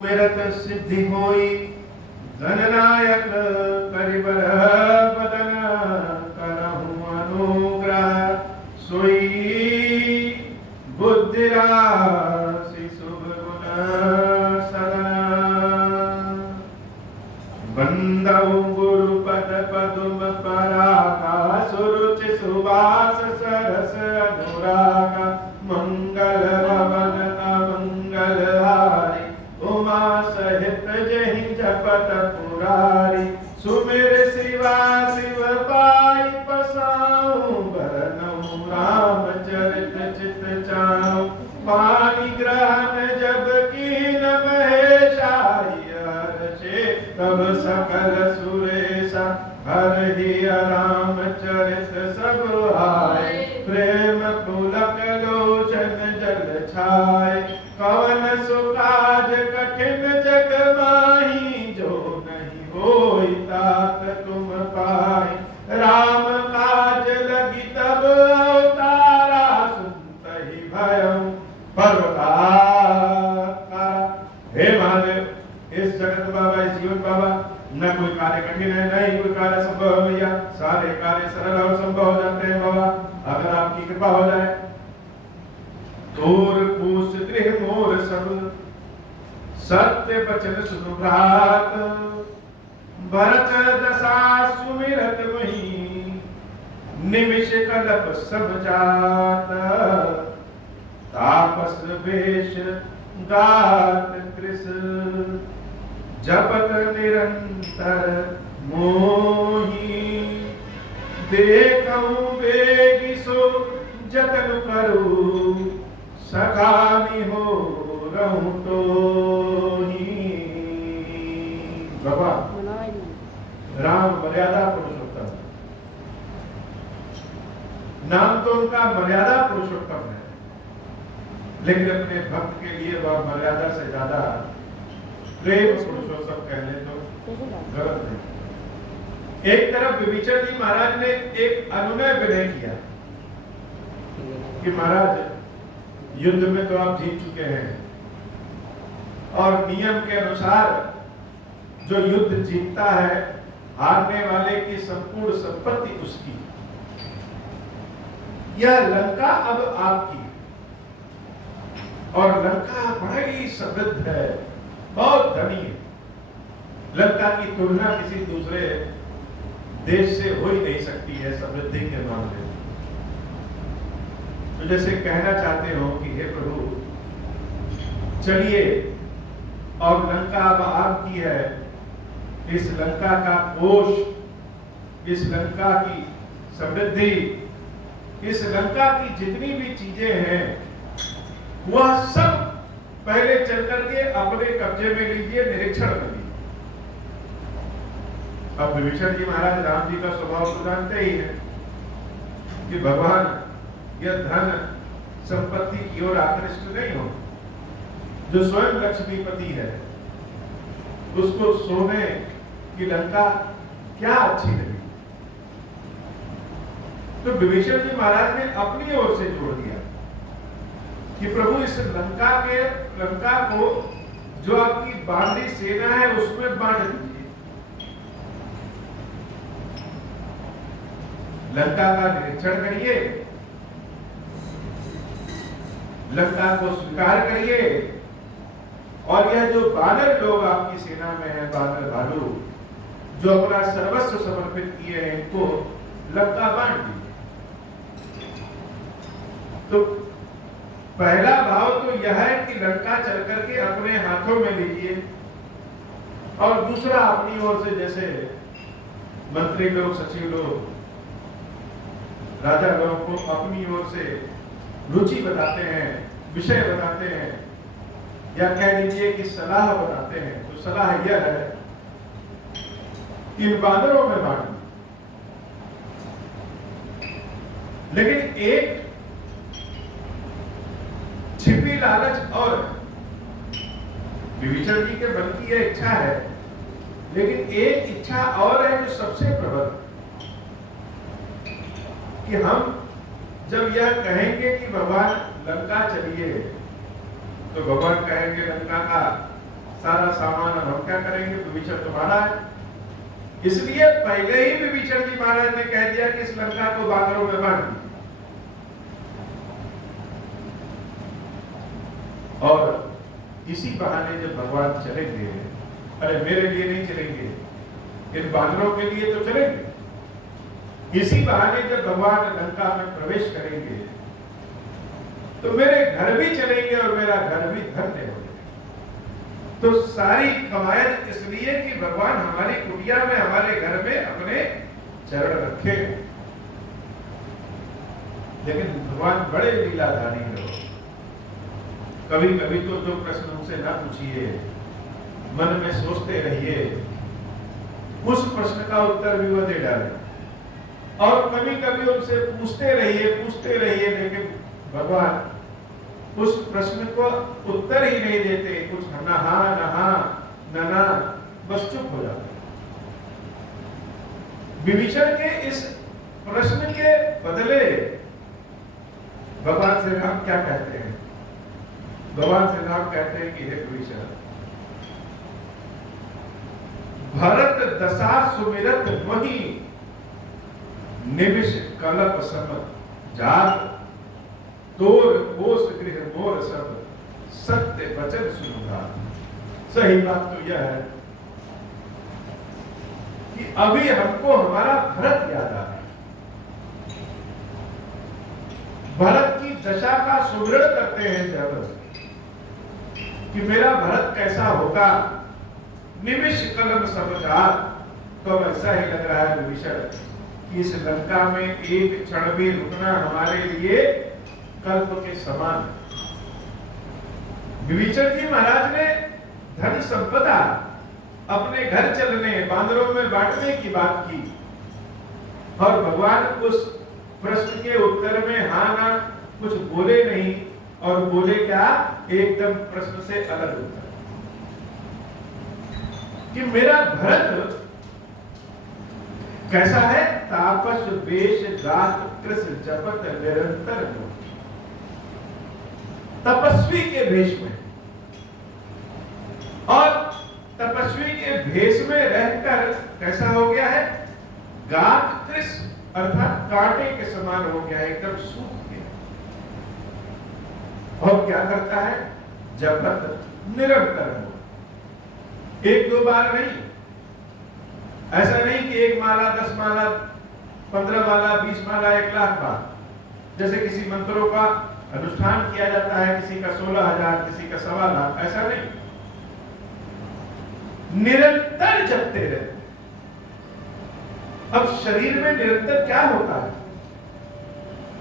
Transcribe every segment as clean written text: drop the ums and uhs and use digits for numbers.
मेरत सिद्धि होई गणनायक करिबर बदन करहु अनुग्रह सोई बुद्धि राशि शुभ गुण सदन बंदौ गुरुपद पदुम परागा सुरुचि सुबास सरस अनुरागा मंगल भवन अमंगल हारी उमा सहित जहि जपत पुरारी सुमिर शिवा शिव पाई पसाऊं बरनऊं रामचरित चित चाऊं पानी ग्रहण जब कीन महेशाई हर्षे तब सकल सुरेशा हरहि रामचरित सब आए प्रेम पुलक लोचन जल छाए कवन सुकाज कठिन जग माही जो नहीं होई तात तुम पाई राम काज लगी तब अवतारा सुनतहि भयउ पर्वताकारा। हे महादेव इस जगत बाबा इस जीवन बाबा न कोई कार्य कठिन है न ही कोई कार्य संभव है भैया, सारे कार्य सरल और संभव हो जाते हैं बाबा अगर आपकी कृपा हो जाए। तोर पूस गृह मोर सब सत्य वचन सुनु भ्रात भरत दशा सुमिरत वही निमिष कलप सब जात तापस वेश गात कृष जपत निरंतर मोही देखऊं बेगी सो जतन करूं सखानी हो रहूं तो ही। भगवान राम मर्यादा पुरुषोत्तम, नाम तो उनका मर्यादा पुरुषोत्तम है, लेकिन अपने भक्त के लिए वह मर्यादा से ज्यादा प्रेम पुरुषोत्तम कहने तो गलत नहीं। एक तरफ विभीषण जी महाराज ने एक अनुनय विनय किया कि महाराज युद्ध में तो आप जीत चुके हैं और नियम के अनुसार जो युद्ध जीतता है हारने वाले की संपूर्ण संपत्ति उसकी, यह लंका अब आपकी और लंका बड़ा ही समृद्ध है, बहुत धनी है। लंका की तुलना किसी दूसरे देश से हो ही नहीं सकती है समृद्धि के मामले में। तो जैसे कहना चाहते हो कि हे प्रभु चलिए और लंका अब आपकी है, इस लंका का कोष, इस लंका की समृद्धि, इस लंका की जितनी भी चीजें हैं वह सब पहले चल करके अपने कब्जे में लीजिए, निरीक्षण करिए। अब विभीषण जी महाराज राम जी का स्वभाव तो जानते ही हैं कि भगवान यह धन संपत्ति की ओर आकृष्ट नहीं हो। जो स्वयं लक्ष्मीपति है उसको सोने की लंका क्या अच्छी लगी, तो विभीषण जी महाराज ने अपनी ओर से जोड़ दिया कि प्रभु इस लंका को जो आपकी बांधी सेना है उसमें बांट दीजिए, लंका का निरीक्षण करिए, लंका को स्वीकार करिए और यह जो बानर लोग आपकी सेना में है, बानर भालू जो अपना सर्वस्व समर्पित किए हैं, इनको लंका बांट दीजिए। तो पहला भाव तो यह है कि लंका चल करके अपने हाथों में लीजिए और दूसरा अपनी ओर से जैसे मंत्री लोग, सचिव लोग, राजा लोगों को अपनी ओर से रुचि बताते हैं, विषय बताते हैं या कह लीजिए कि सलाह बताते हैं, तो सलाह यह है कि इन बानरों में बांटना। लेकिन एक छिपी लालच और विभीषण जी के मन की यह इच्छा है, लेकिन एक इच्छा और है जो सबसे प्रबल, कि हम जब यह कहेंगे कि भगवान लंका चलिए तो भगवान कहेंगे लंका का सारा अब हम क्या करेंगे, विभीषण तुम्हारा है। इसलिए पहले ही विभीषण जी महाराज ने कह दिया कि इस लंका को बानरों में बांट दीजिए। और इसी बहाने जब भगवान चलेंगे, अरे मेरे लिए नहीं चलेंगे, इन बानरों के लिए तो चलेंगे, इसी बहाने जब भगवान लंका में प्रवेश करेंगे तो मेरे घर भी चलेंगे और मेरा घर भी धन्य हो जाएगा। तो सारी कवायद इसलिए कि भगवान हमारी कुटिया में, हमारे घर में अपने चरण रखे। लेकिन भगवान बड़े लीलाधारी हैं। कभी कभी तो जो प्रश्न उनसे ना पूछिए, मन में सोचते रहिए, उस प्रश्न का उत्तर भी वो दे डाले। और कभी कभी उनसे पूछते रहिए, लेकिन भगवान उस प्रश्न को उत्तर ही नहीं देते, कुछ ना हाँ ना ना, बस चुप हो जाते। विभीषण के इस प्रश्न के बदले भगवान श्री राम क्या कहते हैं? भगवान श्री राम कहते हैं कि हे विभीषण, भरत दशा सुमिरत वही निमिष कलप सम जाग, तोर कोस गृह मोर सब सत्य वचन सुनुगा। सही बात तो यह है कि अभी हमको हमारा भरत याद आ रहा है। भरत की दशा का सुमिरण करते हैं जब, कि मेरा भरत कैसा होगा, निमिष कलम समझार, तो ऐसा ही लग रहा है विभीषण कि इस लंका में एक क्षण भी रुकना हमारे लिए कल्प के समान। विभीषण जी महाराज ने धन संपदा अपने घर चलने, बांदरों में बांटने की बात की, और भगवान उस प्रश्न के उत्तर में हाँ ना कुछ बोले नहीं, और बोले क्या, एकदम प्रश्न से अलग उत्तर कि मेरा भरत कैसा है, तापस वेश गात कृष्ण जपत निरंतर जो, तपस्वी के भेष में, और तपस्वी के भेष में रहकर कैसा हो गया है, गात कृष्ण अर्थात कांटे के समान हो गया, एकदम सूख गया। और क्या करता है, जपत निरंतर हो, एक दो बार नहीं, ऐसा नहीं कि एक माला 10 माला 15 माला 20 माला 1 लाख बार, जैसे किसी मंत्रों का अनुष्ठान किया जाता है, किसी का 16,000, किसी का 1.25 लाख, ऐसा नहीं, निरंतर जपते रहते। अब शरीर में निरंतर क्या होता है,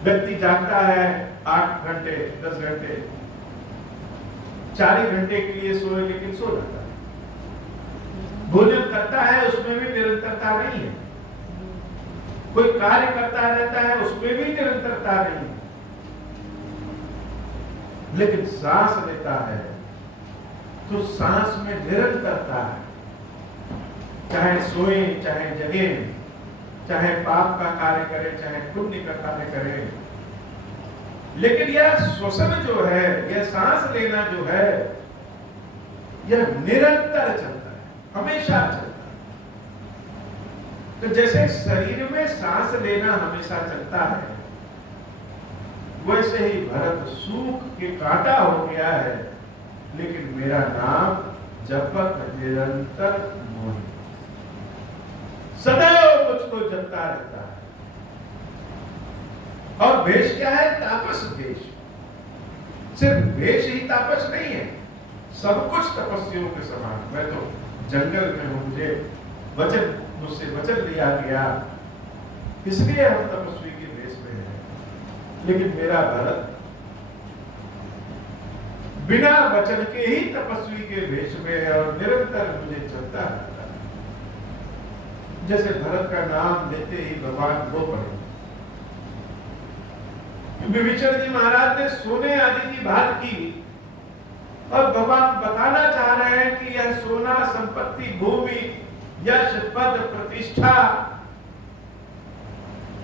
व्यक्ति जागता है 8 घंटे 10 घंटे, 40 घंटे के लिए सोए, लेकिन सो जाता है, भोजन करता है, उसमें भी निरंतरता नहीं है, कोई कार्य करता रहता है, उसमें भी निरंतरता नहीं है, लेकिन सांस लेता है तो सांस में निरंतरता है, चाहे सोए चाहे जगे, चाहे पाप का कार्य करे चाहे पुण्य का कार्य करे, लेकिन यह श्वसन जो है, यह सांस लेना जो है, यह निरंतर चलता है, हमेशा चलता है। तो जैसे शरीर में सांस लेना हमेशा चलता है, वैसे ही भरत सूख के कांटा हो गया है, लेकिन मेरा नाम जपत निरंतर मोहि, सदैव मुझको जपता रहता है। और भेष क्या है, तापस भेष। सिर्फ भेष ही तापस नहीं है, सब कुछ तपस्वियों के समान। मैं तो जंगल में हूं, मुझे मुझसे वचन लिया गया, इसलिए हम तपस्वी के भेष में हैं, लेकिन मेरा भरत बिना वचन के ही तपस्वी के भेष में है और निरंतर मुझे चलता रहता है। जैसे भरत का नाम लेते ही भगवान रो पड़े। विभीषण जी महाराज ने सोने आदि की बात की, और भगवान बताना चाह रहे हैं कि यह सोना, संपत्ति, भूमि, यश, पद, प्रतिष्ठा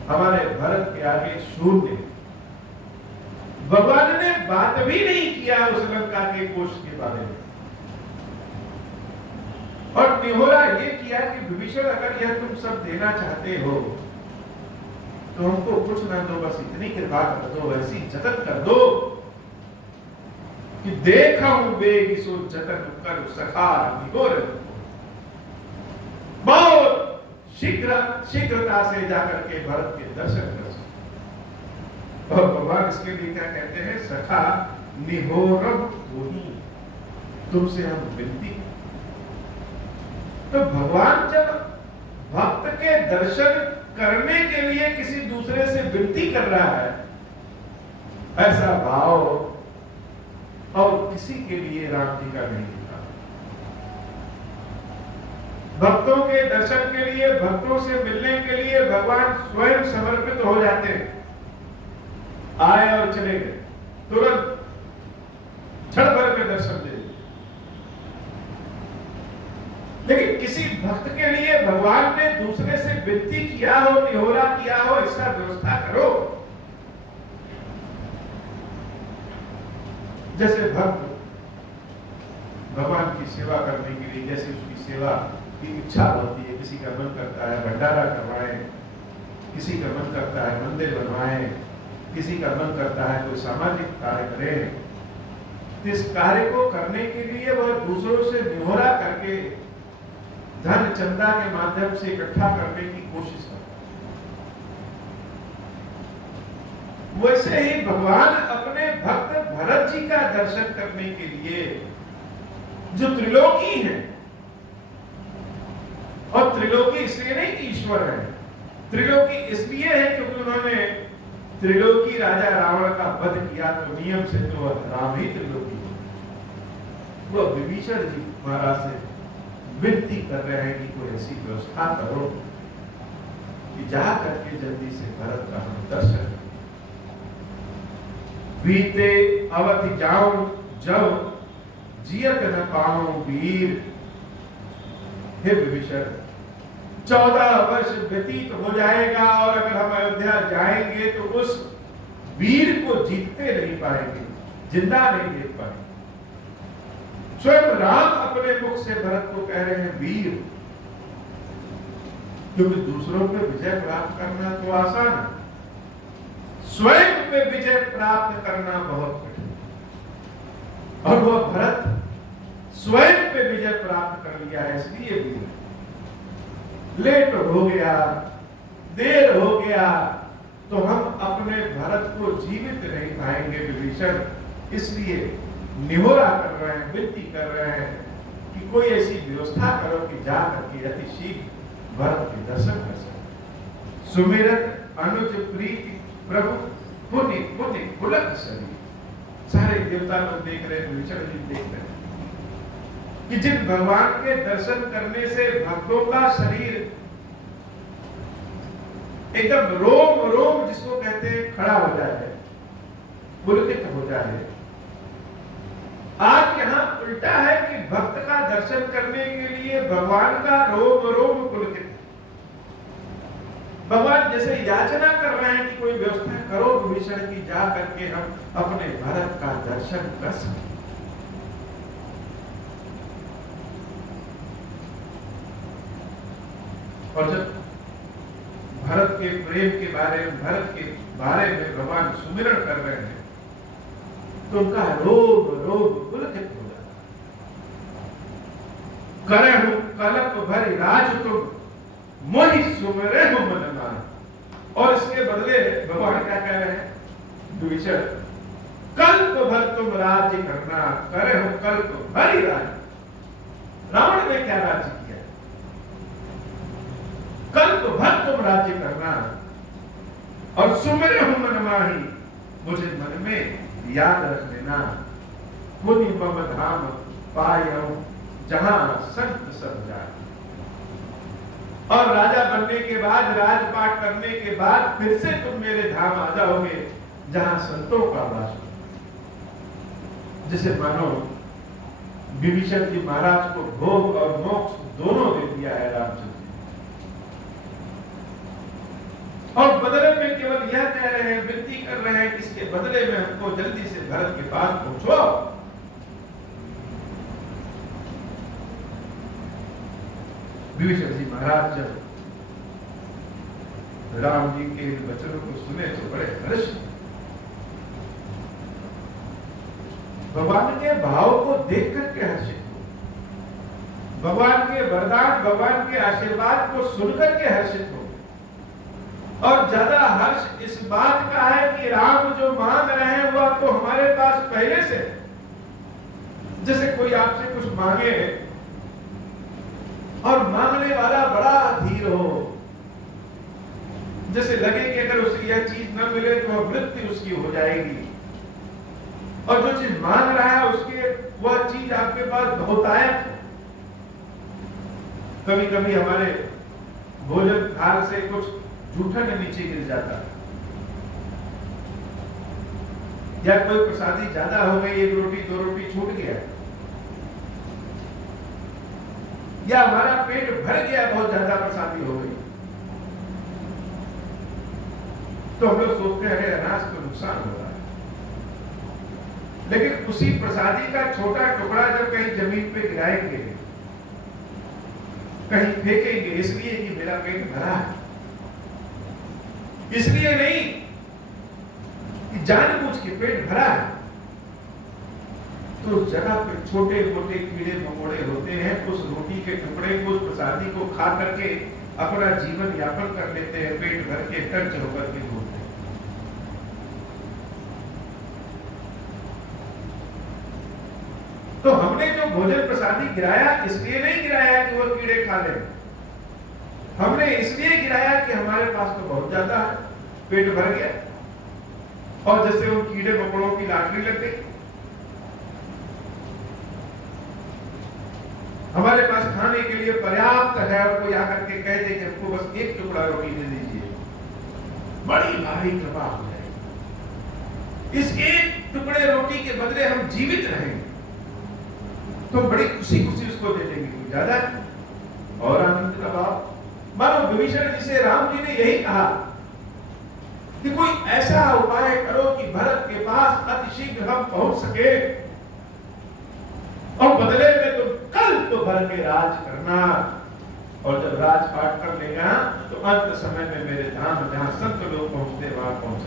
हमारे भरत के आगे शून्य। भगवान ने बात भी नहीं किया उस लंका के कोष के बारे में। निहोरा ये किया कि विभीषण अगर यह तुम सब देना चाहते हो तो हमको कुछ ना दो, बस इतनी कृपा कर दो, ऐसी जतन कर दो कि देखूं बेग सो जतन कर सखा निहोर। बहुत शीघ्रता से जाकर के भरत के दर्शन कर सके। और भगवान इसके लिए क्या कहते हैं, सखा निहोरम होनी, तुमसे हम विनती। तो भगवान जब भक्त के दर्शन करने के लिए किसी दूसरे से विनती कर रहा है, ऐसा भाव और किसी के लिए राम जी का नहीं था। भक्तों के दर्शन के लिए, भक्तों से मिलने के लिए भगवान स्वयं समर्पित हो जाते हैं। आए और चले गए, तुरंत क्षण भर में दर्शन दे। लेकिन किसी भक्त के लिए भगवान ने दूसरे से विनती किया हो, निहोरा किया हो, ऐसा व्यवस्था करो। जैसे भक्त भगवान की सेवा करने के लिए, जैसे उसकी सेवा की इच्छा होती है, किसी का मन करता है भंडारा करवाएं, किसी का मन करता है मंदिर बनवाएं, किसी का मन करता है कोई सामाजिक कार्य करें, तो इस कार्य को करने के लिए वह दूसरों से निहोरा करके धन चंदा के माध्यम से इकट्ठा करने की कोशिश करता है। वैसे ही भगवान अपने भक्त भरत जी का दर्शन करने के लिए, जो त्रिलोकी है, और त्रिलोकी इसलिए नहीं कि ईश्वर है, त्रिलोकी इसलिए है क्योंकि उन्होंने त्रिलोकी राजा रावण का वध किया, तो नियम से तो राम ही त्रिलोकी है। वो विभीषण जी महाराज से विनती कर रहे हैं कि कोई ऐसी व्यवस्था करो कि जा करके जल्दी से भरत का हम दर्शन। बीते अवधि जाऊं जब जियत न पाऊं वीर। हे विभीषण, 14 वर्ष व्यतीत हो जाएगा और अगर हम अयोध्या जाएंगे तो उस वीर को जीतते नहीं पाएंगे, जिंदा नहीं देख पाएंगे। स्वयं राम अपने मुख से भरत को कह रहे हैं वीर, क्योंकि दूसरों पे विजय प्राप्त करना तो आसान है, स्वयं पे विजय प्राप्त करना बहुत कठिन। और वह भरत स्वयं पे विजय प्राप्त कर लिया है, इसलिए वीर। लेट हो गया, देर हो गया तो हम अपने भरत को जीवित नहीं पाएंगे विभीषण, इसलिए निहोरा कर रहे हैं, विनती कर रहे हैं कि कोई ऐसी व्यवस्था करो कि जा करके अति शीघ्र भरत के दर्शन कर सके। सुमिरत अनुज प्रीति प्रभु पुण्य पुण्य पुलक शरीर। सारे देवता लोग देख रहे हैं, विभीषण जी देख रहे हैं कि जिन भगवान के दर्शन करने से भक्तों का शरीर एकदम रोम रोम जिसको कहते हैं खड़ा हो जाए, पुलकित हो जाए। आज यहाँ उल्टा है कि भक्त का दर्शन करने के लिए भगवान का रोम रोम पुलकित। भगवान जैसे याचना कर रहे हैं कि कोई व्यवस्था करो विभीषण की, जा करके हम अपने भरत का दर्शन कर सकें। और जब भरत के प्रेम के बारे में, भरत के बारे में भगवान सुमिरन कर रहे हैं तो उनका रोग रोग पुलकित हो जाता। करे हूं कलप भरी राज तुम मोहि सुमिरे हो मन मान। और इसके बदले भगवान क्या कह रहे हैं, विभीषण कल्प भर तुम राज्य करना, करे हो कल्प भरी राज। रावण ने क्या राज्य किया, कल्प भर तुम राज्य करना और सुमिरे हो मन माही, मुझे मन में याद रख लेना। पुण्य मम धाम पायो जहां संत सब जाए। और राजा बनने के बाद, राजपाट करने के बाद फिर से तुम मेरे धाम आ जाओगे जहां संतों का वास हो। जिसे मानो विभीषण जी महाराज को भोग और मोक्ष दोनों दे दिया है रामचंद्र। और बदले में केवल यह कह रहे हैं, विनती कर रहे हैं कि इसके बदले में हमको जल्दी से भरत के पास पहुंचो। विभीषण जी महाराज जब राम जी के वचनों को सुने तो बड़े हर्ष, भगवान के भाव को देख करके हर्षित हो, भगवान के वरदान, भगवान के आशीर्वाद को सुनकर के हर्षित हो। और ज्यादा हर्ष इस बात का है कि राम जो मांग रहे हैं वह तो हमारे पास पहले से, जैसे कोई आपसे कुछ मांगे और मांगने वाला बड़ा धीर हो, जैसे लगे कि अगर उसे यह चीज न मिले तो मृत्यु उसकी हो जाएगी, और जो चीज मांग रहा है उसके वह चीज आपके पास बहुतायत। कभी कभी हमारे भोजन थाल से कुछ जूठन नीचे गिर जाता है, या कोई प्रसादी ज्यादा हो गई, एक रोटी दो रोटी छूट गया, या हमारा पेट भर गया, बहुत ज्यादा प्रसादी हो गई, तो हम लोग सोचते हैं अरे अनाज को नुकसान हो रहा है। लेकिन उसी प्रसादी का छोटा टुकड़ा जब कहीं जमीन पे गिराएंगे, कहीं फेंकेंगे, इसलिए कि मेरा पेट भरा है, इसलिए नहीं कि जानबूझ के पेट भरा है, तो उस जगह पे छोटे मोटे कीड़े मकोड़े होते हैं, उस रोटी के टुकड़े को, उस प्रसादी को खा करके अपना जीवन यापन कर लेते हैं, पेट भर के टंच होकर के घूमते हैं। तो हमने जो भोजन प्रसादी गिराया, इसलिए नहीं गिराया कि वो कीड़े खा ले, हमने इसलिए गिराया कि हमारे पास तो बहुत ज्यादा है, पेट भर गया, और जैसे उन कीड़े मकोड़ों की लाटरी लग गई। हमारे पास खाने के लिए पर्याप्त है, और कोई आकर के कह दे कि हमको बस एक टुकड़ा रोटी दे दीजिए, बड़ी भारी कृपा हो जाएगी। इस एक टुकड़े रोटी के बदले हम जीवित रहेंगे, तो बड़ी खुशी खुशी उसको दे देंगे, कोई ज्यादा और आनंद का भाव। मानो विभीषण जी से राम जी ने यही कहा कि कोई ऐसा उपाय करो कि भरत के पास अतिशीघ्र हम पहुंच सके, और बदले में तुम कल तो भर के राज करना, और जब राजपाट कर लेगा तो अंत समय में मेरे धाम जहां संत लोग पहुंचते वहां पहुंच।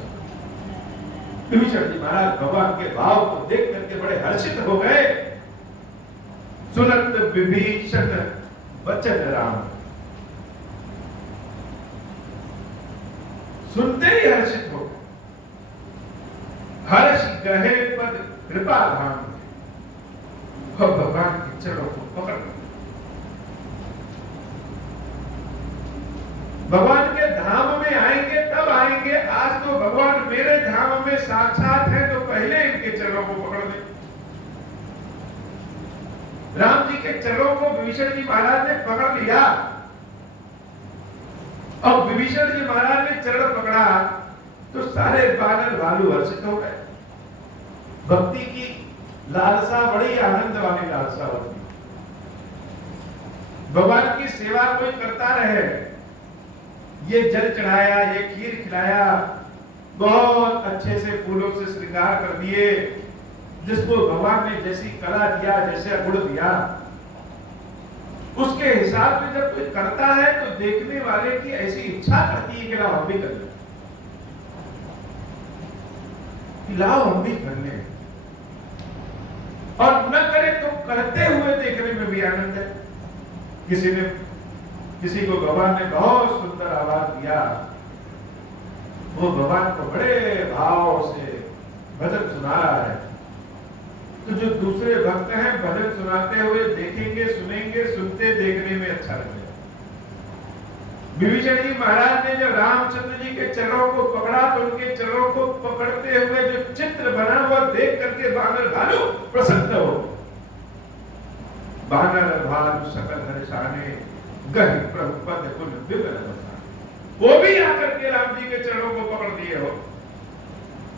विभीषण जी महाराज भगवान के भाव को देख करके बड़े हर्षित हो गए। सुनत विभीषण वचन राम, सुनते ही हर्षित हो, हर्ष गहे पद कृपा धाम, भगवान के चरणों को पकड़, भगवान के धाम में आएंगे तब आएंगे, आज तो भगवान मेरे धाम में साक्षात है, तो पहले इनके चरणों को पकड़ ले। राम जी के चरणों को विभीषण जी महाराज ने पकड़ लिया, और विभीषण जी महाराज ने चरण पकड़ा तो सारे बानर भालू हर्षित हो गए। भक्ति की लालसा बड़ी आनंद वाली लालसा होती है। भगवान की सेवा कोई करता रहे, ये जल चढ़ाया, ये खीर खिलाया, बहुत अच्छे से फूलों से श्रृंगार कर दिए, जिसको भगवान ने जैसी कला दिया, जैसे गुण दिया, उसके हिसाब से जब कोई करता है तो देखने वाले की ऐसी इच्छा करती है कि लाओ हम भी कर लें, लाओ हम भी कर लें, और न करे तो करते हुए देखने में भी आनंद है। किसी को भगवान ने बहुत सुंदर आवाज दिया, वो भगवान को बड़े भाव से भजन सुना रहा है, तो जो दूसरे भक्त हैं भजन सुनाते हुए देखेंगे, सुनेंगे, सुनते देखने में अच्छा लगेगा। विभीषण जी महाराज ने जब रामचंद्र जी के चरणों को पकड़ा तो उनके चरणों को पकड़ते हुए जो चित्र बना हुआ देख करके बानर भालू प्रसन्न हो। बानर भालू सकल हर्षाने गहि प्रभु पद कुल विपिन बसाने, वो भी आकर के राम जी के चरणों को पकड़ दिए हो,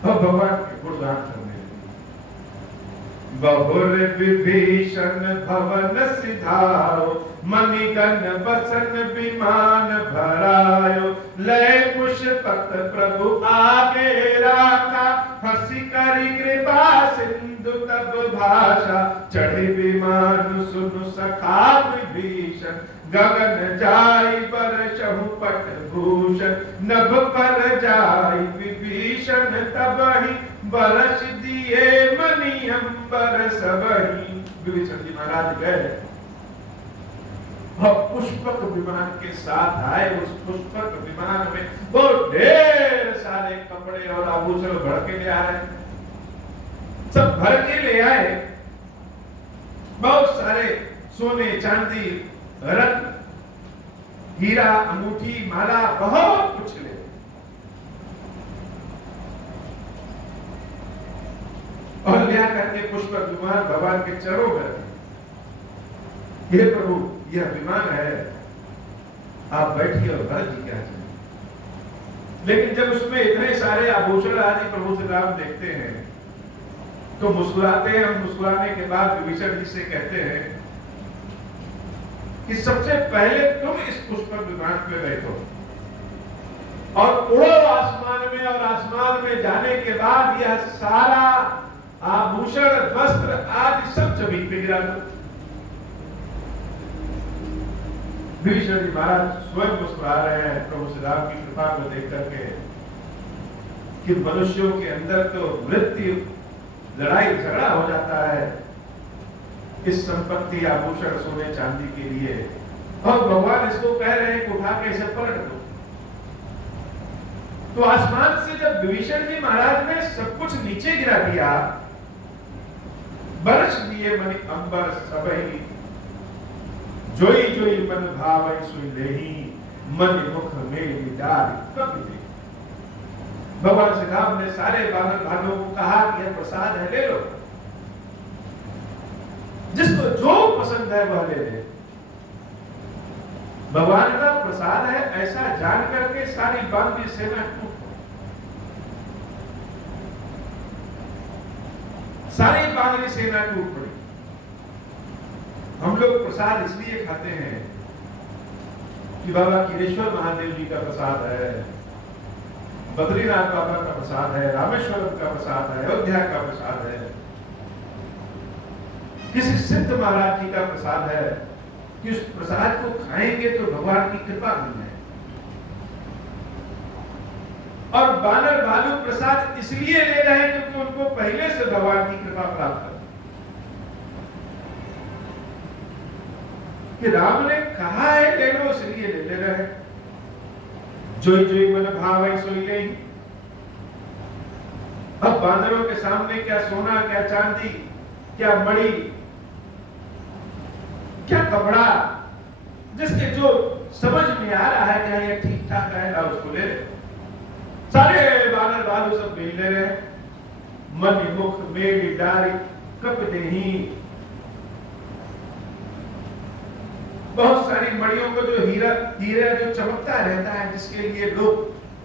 अब भगवान के गुणगान करने। बहुर विभीषण भवन सिधारो, मणिगण बसन विमान भरायो, लय पुष्पक प्रभु आगे राखा, हंसी करी कृपा सिंधु सिंधु तब भाषा, चढ़े विमान सुनु सखा विभीषण, गगन जाई बरसहु पट भूषण, नभ पर जाई विभीषण तबहि, बरस दिए मनि अंबर सबहि। विभीषण जी महाराज गए और पुष्पक विमान के साथ आए। उस पुष्पक विमान में बहुत ढेर सारे कपड़े और आभूषण भर के ले आ रहे, सब भर के ले आए। बहुत सारे सोने चांदी रत्न हीरा अंगूठी माला बहुत कुछ ले। और ले आकर के पुष्पक विमान भगवान के चरणों में रखे। हे प्रभु, यह विमान है, आप बैठिए और भरत जी क्या चाहिए। लेकिन जब उसमें इतने सारे आभूषण आदि प्रभु श्री राम देखते हैं तो मुस्कुराते हैं। और मुस्कुराने के बाद विभीषण जी से कहते हैं कि सबसे पहले तुम इस पुष्पक विमान पे बैठो और उड़ो आसमान में, और आसमान में जाने के बाद यह सारा आभूषण वस्त्र आदि सब जमीन पे गिरा दो। विभीषण जी महाराज स्वयं मुस्कुरा रहे हैं प्रभु श्री राम की कृपा को देख करके कि मनुष्यों के अंदर तो मृत्यु लड़ाई झगड़ा हो जाता है इस संपत्ति आभूषण सोने चांदी के लिए, और भगवान इसको कह रहे हैं कि उठा के इसे पलट दो। तो आसमान से जब विभीषण जी महाराज ने सब कुछ नीचे गिरा दिया, बरस दिए मनि अंबर सबहि, जोई जोई मन भावै सुई लेहि, मन मुख में विदार कब दे। भगवान श्री राम ने सारे वानर भाइयों को कहा कि यह प्रसाद है, ले लो, जिसको जो पसंद है वह ले ले। भगवान का प्रसाद है ऐसा जान करके सारी बानरी सेना टूट पड़ी। सारी बानरी सेना टूट पड़ी। हम लोग प्रसाद इसलिए खाते हैं कि बाबा किरेश्वर महादेव जी का प्रसाद है, बद्रीनाथ बाबा का प्रसाद है, रामेश्वरम का प्रसाद है, अयोध्या का प्रसाद है, किसी सिद्ध महाराज जी का प्रसाद है कि उस प्रसाद को खाएंगे तो भगवान की कृपा मिले। और बानर भालू प्रसाद इसलिए ले रहे हैं क्योंकि उनको पहले से भगवान की कृपा प्राप्त है कि राम ने कहा है ले लो, इसलिए ले रहे हैं। जोई जोई मन भावै सोई लेहि। अब बांदरों के सामने क्या सोना, क्या चांदी, क्या मणि, क्या कपड़ा, जिसके जो समझ में आ रहा है कि यह ठीक ठाक रहेगा उसको ले ले। सारे बानर भालू सब मिल ले रहे हैं। मन मुख मेघ डारी कप देही। बहुत सारी मणियों को जो हीरा जो चमकता रहता है, जिसके लिए लोग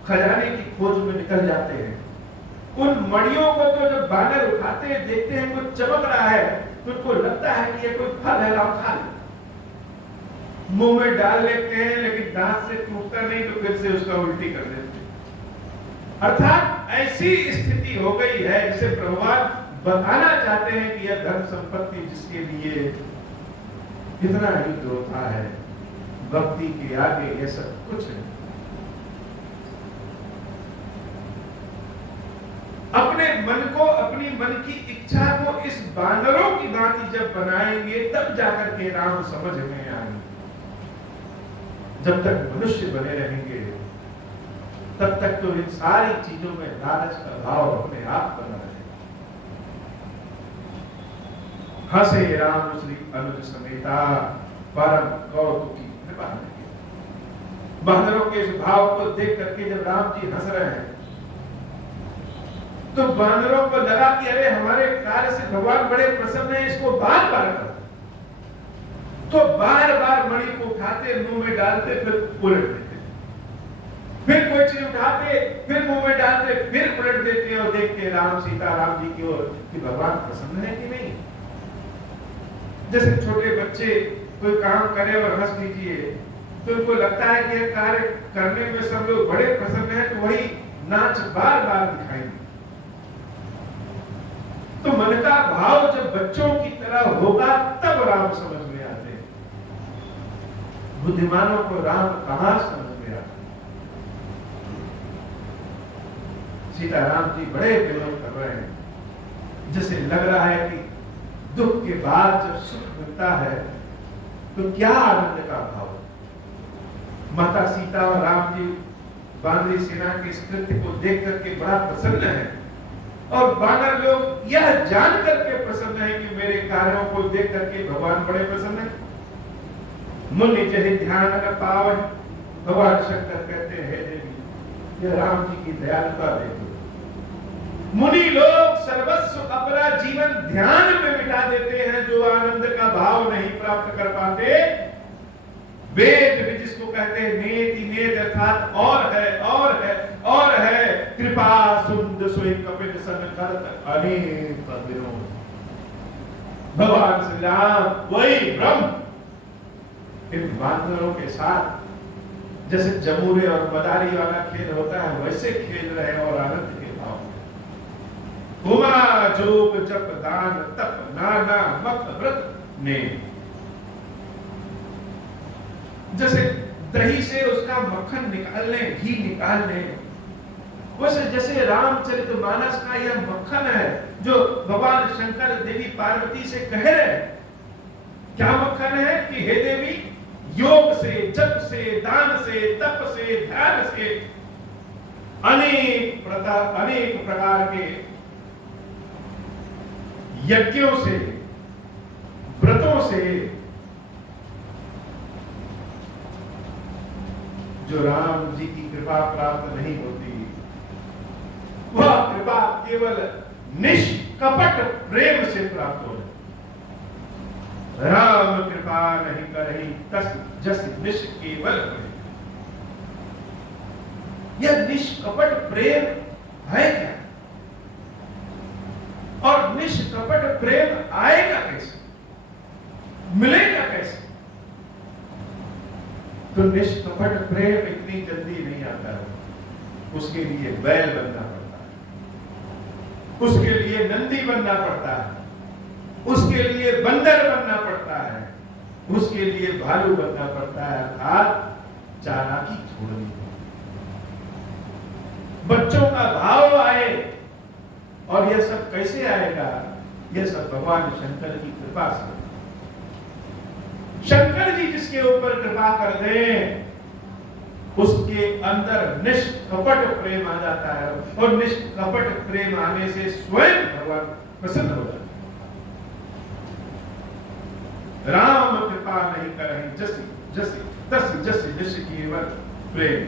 खजाने की खोज में निकल जाते हैं, उन मणियों को तो जब बानर उठाते हैं, देखते हैं कुछ चमक रहा है तो उनको लगता है कि ये कोई फल है, लाओ खा ले। मुंह में डाल लेते हैं लेकिन दांत से टूटता नहीं तो फिर से उसका उल्टी कर देते हैं। अर्थात ऐसी स्थिति हो गई है जिसे भगवान बताना चाहते हैं कि यह धन संपत्ति जिसके लिए कितना युद्ध होता है, भक्ति के आगे यह सब कुछ है। अपने मन को, अपनी मन की इच्छा को इस बानरों की भांति जब बनाएंगे तब जाकर के राम समझ में आएंगे। जब तक मनुष्य बने रहेंगे तब तक तो इन सारी चीजों में लालच का भाव अपने आप बना रहेगा। हंसे राम श्री अनुज समेता, परम कौतुकी कृपा। बानरों के इस भाव को देख करके जब राम जी हंस रहे हैं तो बानरों को लगा कि अरे हमारे कार्य से भगवान बड़े प्रसन्न हैं, इसको बार बार कर। तो बार बार मणि को उठाते, मुंह में डालते, फिर उलट देते, फिर कोई चीज उठाते, फिर मुंह में डालते, फिर उलट देते और देखते राम सीता राम जी की ओर कि भगवान प्रसन्न है कि नहीं। जैसे छोटे बच्चे कोई काम करे और हंस दीजिए तो उनको लगता है कि यह कार्य करने में सब लोग बड़े प्रसन्न हैं, तो वही नाच बार बार दिखाएंगे। तो मन का भाव जब बच्चों की तरह होगा तब राम समझ में आते हैं। बुद्धिमानों को राम कहां समझ में आता? सीताराम जी बड़े विनोद कर रहे हैं, जैसे लग रहा है कि दुख के बाद जब सुख मिलता है तो क्या आनंद का भाव। माता सीता और राम जी वानरी सेना के इस कृत्य को देख करके बड़ा प्रसन्न है, और वानर लोग यह जान करके प्रसन्न है कि मेरे कार्यों को देख करके भगवान बड़े प्रसन्न है। मुनि जहि ध्यान न पावहि, भगवान शंकर कहते हैं, हे देवी, यह राम जी की दयालुता देखो। मुनि लोग सर्वस्व अपना जीवन ध्यान में मिटा देते हैं, जो आनंद का भाव नहीं प्राप्त कर पाते। वेद भी जिसको कहते हैं नेति नेत, अर्थात और है, कृपा सुंद सोई कपिल सन करत अनेक विनोद। भगवान श्री राम वही ब्रह्म इन बांदरों के साथ जैसे जमूरे और मदारी वाला खेल होता है वैसे खेल रहे हैं, और आनंद के भाव। हुमा जोग जप दान तप नाना मत व्रत ने, जैसे दही से उसका मक्खन निकालने, घी निकालने, वैसे जैसे रामचरितमानस का यह मक्खन है जो भगवान शंकर देवी पार्वती से कह रहे हैं। क्या मक्खन है कि हे देवी, योग से, जप से, दान से, तप से, ध्यान से, अनेक प्रकार के यज्ञों से, व्रतों से, जो राम जी की कृपा प्राप्त नहीं होती, वह कृपा केवल निष्कपट प्रेम से प्राप्त हो जाती। राम कृपा नहीं करही तस जस निष केवल प्रेम। यह निष्कपट प्रेम है क्या? और निष्कपट प्रेम आएगा कैसे, मिलेगा कैसे? तो निष्कपट प्रेम इतनी जल्दी नहीं आता है। उसके लिए बैल बनना पड़ता है, उसके लिए नंदी बनना पड़ता है, उसके लिए बंदर बनना पड़ता है, उसके लिए भालू बनना पड़ता है, अर्थात चालाकी छोड़नी। बच्चों का भाव आए, और यह सब कैसे आएगा? यह सब भगवान शंकर की कृपा से। शंकर जी जिसके ऊपर कृपा कर दें, उसके अंदर निष्कपट प्रेम आ जाता है, और निष्कपट प्रेम आने से स्वयं भगवान प्रसन्न हो जाते हैं। राम कृपा नहीं करहि जसि जसि तसि जसि निश केवल प्रेम।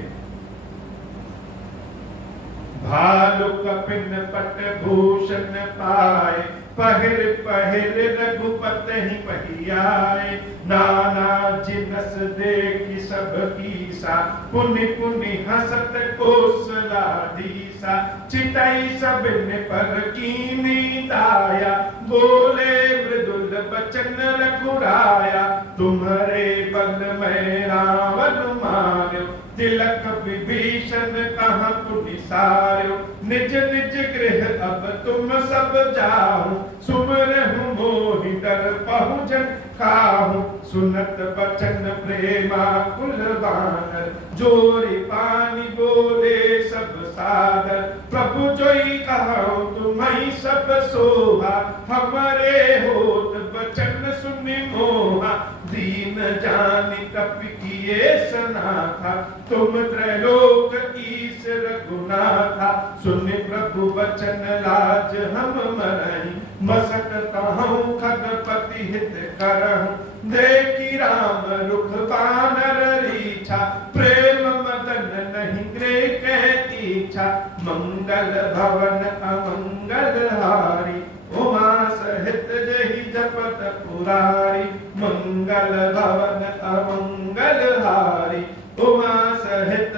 भालु कपिन पट भूषण पाए, पहिर पहिर रघुपति ही पहियाए। नाना जिनस देखि सब कीसा, पुनि पुनि हसत कौशलाधीसा। चितई सबिन पर कीनी दाया, बोले मृदुल बचन रघुराया। तुम्हारे बल में रावण मार्यो, तिलक विभीषण कहाँ पुनि सार्यो। निज निज गृह अब तुम सब जाओ, सुमरहु मोहि डर पहुँचन काहू। सुनत बचन प्रेमा कुल बानर, जोरी पानी बोले सब सादर। प्रभु जोई कहो तुम्हि सब सोहा, हमारे होत बचन सुनि मोहा। दीन जानि कपि किए सनाथा, तुम त्रैलोक ईश रघुनाथा। सुनि प्रभु बचन लाज हम मरहि, मसक कहूँ खगपति हित करहु। देखि राम रुख बानर रीछा, प्रेम मदन नहीं गृह कह इच्छा। मंगल भवन अमंगल हारी, उमा सहित जहि जपत पुरारी। मंगल भवन अमंगल हारी, उमा सहित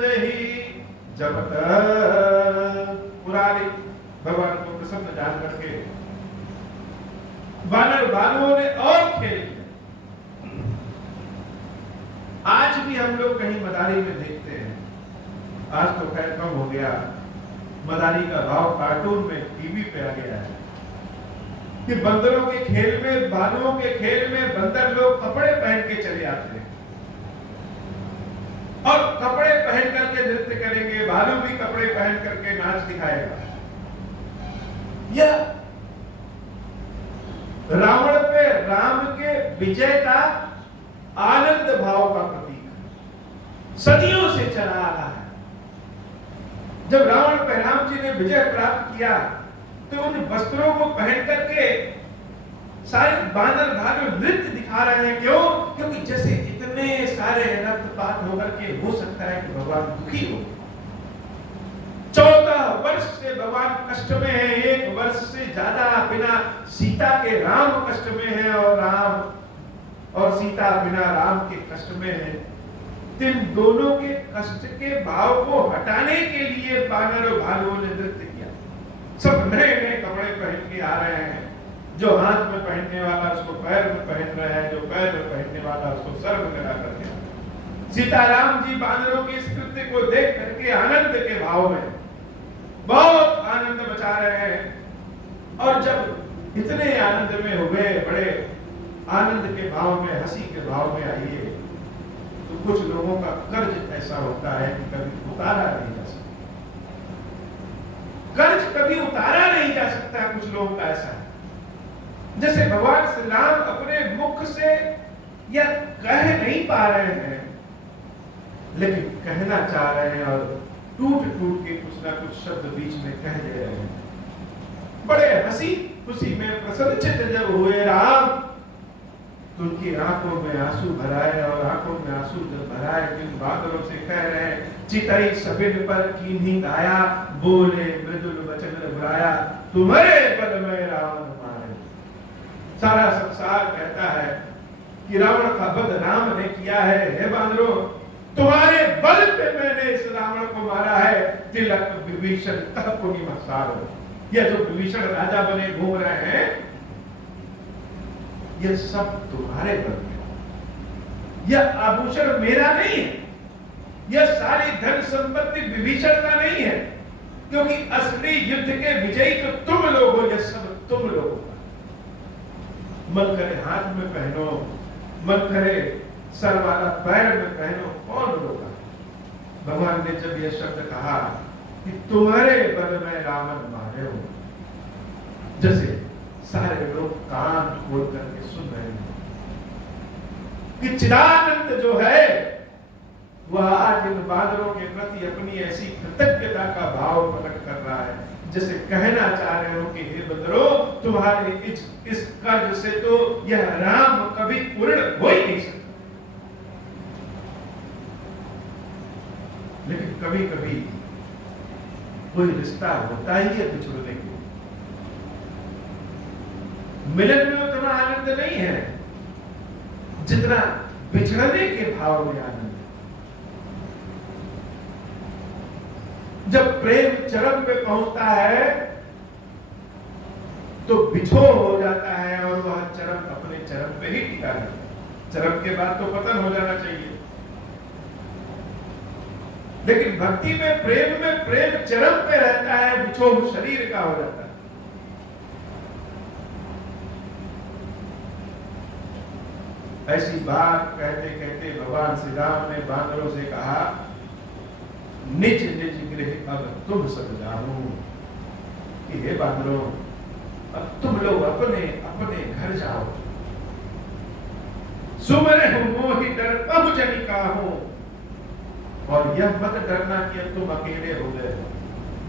जहि जपत पुरारी। भगवान को प्रसन्न जान करके वानर बालुओं ने और खेल। आज भी हम लोग कहीं मदारी में देखते हैं, आज तो खैर कम हो गया, मदारी का भाव कार्टून में टीवी पे आ गया है। कि बंदरों के खेल में, भालुओं के खेल में बंदर लोग कपड़े पहन के चले आते हैं और कपड़े पहन करके नृत्य करेंगे, भालू भी कपड़े पहन करके नाच दिखाएगा। यह रावण पे राम के विजय का आनंद भाव का प्रतीक सदियों से चला आ रहा है। जब रावण पे राम जी ने विजय प्राप्त किया तो उन वस्त्रों को पहन करके सारे बानर भालू नृत्य दिखा रहे हैं। क्यों? क्योंकि जैसे इतने सारे रक्तपात होकर के हो सकता है कि भगवान दुखी हो। 14 वर्ष से भगवान कष्ट में है, 1 वर्ष से ज्यादा बिना सीता के राम कष्ट में है और राम और सीता बिना राम के कष्ट में है। इन दोनों के कष्ट के भाव को हटाने के लिए बानर और भालुओं ने नृत्य किया। सब नए नए कपड़े पहन के आ रहे हैं। जो हाथ में पहनने वाला उसको पैर में पहन रहा है, जो पैर में पहनने वाला उसको सर में लगा करके। सीताराम जी बानरों की इस कृत्य को देख करके आनंद के भाव में बहुत आनंद मचा रहे हैं। और जब इतने आनंद में हुए, बड़े आनंद के भाव में, हंसी के भाव में आइए, तो कुछ लोगों का कर्ज ऐसा होता है कि कभी उतारा नहीं जा सकता। कर्ज कभी उतारा नहीं जा सकता। कुछ लोगों का ऐसा है जैसे भगवान श्री राम अपने मुख से यह कह नहीं पा रहे हैं, लेकिन कहना चाह रहे हैं और टूट टूट के कुछ ना कुछ शब्द बीच में कह दे रहे हैं। बड़े हंसी खुशी में प्रसन्नचित्त जब हुए राम, तो उनकी आंखों में आंसू भराए और आंखों में आंसू जब भराए तो इन बादलों से कह रहे हैं, चितई सबिन पर कीन्ही गाया, बोले मृदुल वचन बुलाया, तुम्हारे बल में रावण मारे। सारा संसार कहता है कि रावण का वध राम ने किया है। हे बांदरों, तुम्हारे बल पे मैंने इस रावण को मारा है। तिलक विभीषण तह पुनि मसारो। यह जो विभीषण राजा बने घूम रहे हैं, यह सब तुम्हारे बल में। यह आभूषण मेरा नहीं है, यह सारी धन संपत्ति विभीषण का नहीं है, क्योंकि असली युद्ध के विजयी तो तुम लोग हो। यह सब तुम लोग हो। मन करे हाथ में पहनो, मन करे सर वाला पैर में पहनो, कौन रोका? भगवान ने जब यह शब्द कहा कि तुम्हारे बल में रावण मारे हो, जैसे सारे लोग कान खोल करके सुन रहे हैं कि चिदानंद जो है वह आज इन बादलों के प्रति अपनी ऐसी कृतज्ञता का भाव प्रकट कर रहा है, जैसे कहना चाह रहे हो कि हे बंदरों, तुम्हारे इस कर्ज से तो यह राम कभी पूर्ण हो ही नहीं सकता। लेकिन कभी कभी कोई रिश्ता होता ही है बिछुड़ने के। मिलन में उतना आनंद नहीं है जितना बिछड़ने के भाव में आनंद। जब प्रेम चरम पे पहुंचता है तो बिछोह हो जाता है और वह चरम अपने चरम पे ही टिका रहता है। चरम के बाद तो पतन हो जाना चाहिए, लेकिन भक्ति में प्रेम चरम पे रहता है, बिछोह शरीर का हो जाता है। ऐसी बात कहते कहते भगवान श्री राम ने बानरों से कहा, निज निज गृह अब तुम सब जानो। कि हे बानरों, अब तुम लोग अपने अपने घर जाओ। सुमरे हो मोहि डर बहु जनि काहू। और यह मत डरना कि अब तुम अकेले हो गए।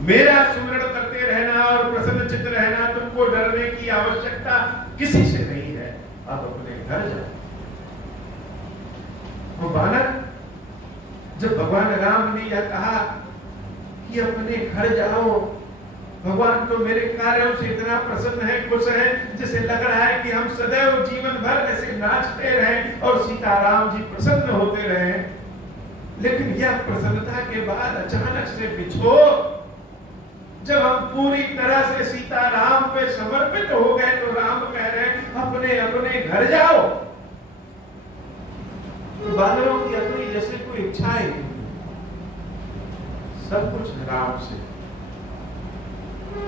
मेरा सुमरण करते रहना और प्रसन्न चित्त रहना, तुमको डरने की आवश्यकता किसी से नहीं है। अब अपने घर जाओ। वो बानर, जब भगवान राम ने यह कहा कि अपने घर जाओ, भगवान तो मेरे कार्यों से इतना प्रसन्न है, खुश है, जिसे लग रहा है कि हम सदैव जीवन भर ऐसे नाचते रहें और सीताराम जी प्रसन्न होते रहें। लेकिन यह प्रसन्नता के बाद अचानक से बिछो, जब हम पूरी तरह से सीताराम पे समर्पित हो गए, तो राम कह रहे हैं अपने अपने घर जाओ। तो बानरों की अपनी जैसे कोई इच्छा ही नहीं, सब कुछ राम से।